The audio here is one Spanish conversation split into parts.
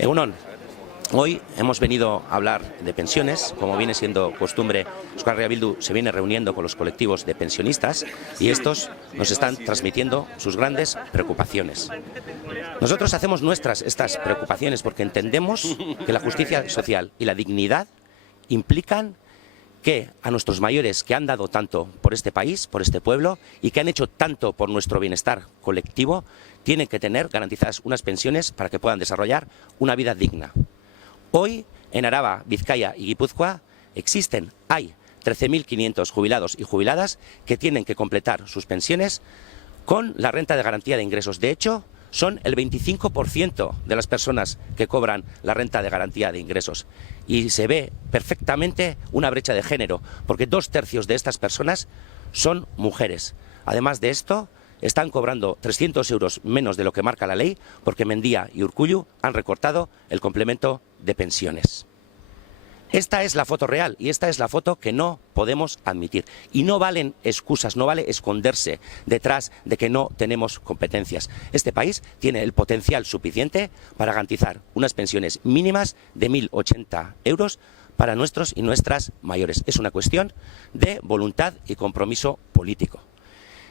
Egunon, hoy hemos venido a hablar de pensiones. Como viene siendo costumbre, Euskal Herria Bildu se viene reuniendo con los colectivos de pensionistas y estos nos están transmitiendo sus grandes preocupaciones. Nosotros hacemos nuestras estas preocupaciones porque entendemos que la justicia social y la dignidad implican que a nuestros mayores que han dado tanto por este país, por este pueblo y que han hecho tanto por nuestro bienestar colectivo, tienen que tener garantizadas unas pensiones para que puedan desarrollar una vida digna. Hoy en Araba, Vizcaya y Guipúzcoa hay 13.500 jubilados y jubiladas que tienen que completar sus pensiones con la renta de garantía de ingresos. De hecho, son el 25% de las personas que cobran la renta de garantía de ingresos. Y se ve perfectamente una brecha de género, porque 2/3 de estas personas son mujeres. Además de esto, están cobrando 300 euros menos de lo que marca la ley, porque Mendía y Urkullu han recortado el complemento de pensiones. Esta es la foto real y esta es la foto que no podemos admitir. Y no valen excusas, no vale esconderse detrás de que no tenemos competencias. Este país tiene el potencial suficiente para garantizar unas pensiones mínimas de 1.080 euros para nuestros y nuestras mayores. Es una cuestión de voluntad y compromiso político.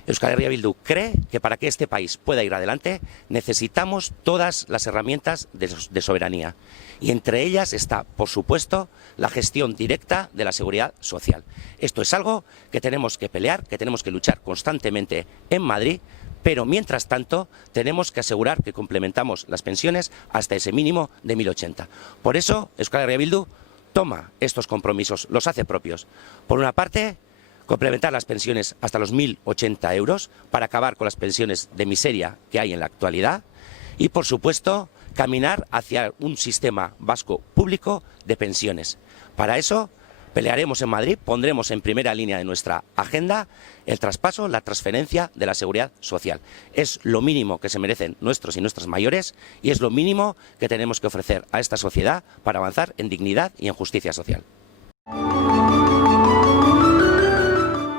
Euskal Herria Bildu cree que para que este país pueda ir adelante necesitamos todas las herramientas de soberanía y entre ellas está, por supuesto, la gestión directa de la seguridad social. Esto es algo que tenemos que pelear, que tenemos que luchar constantemente en Madrid, pero mientras tanto tenemos que asegurar que complementamos las pensiones hasta ese mínimo de 1.080. Por eso Euskal Herria Bildu toma estos compromisos, los hace propios. Por una parte, complementar las pensiones hasta los 1.080 euros para acabar con las pensiones de miseria que hay en la actualidad y, por supuesto, caminar hacia un sistema vasco público de pensiones. Para eso pelearemos en Madrid, pondremos en primera línea de nuestra agenda el traspaso, la transferencia de la seguridad social. Es lo mínimo que se merecen nuestros y nuestras mayores y es lo mínimo que tenemos que ofrecer a esta sociedad para avanzar en dignidad y en justicia social.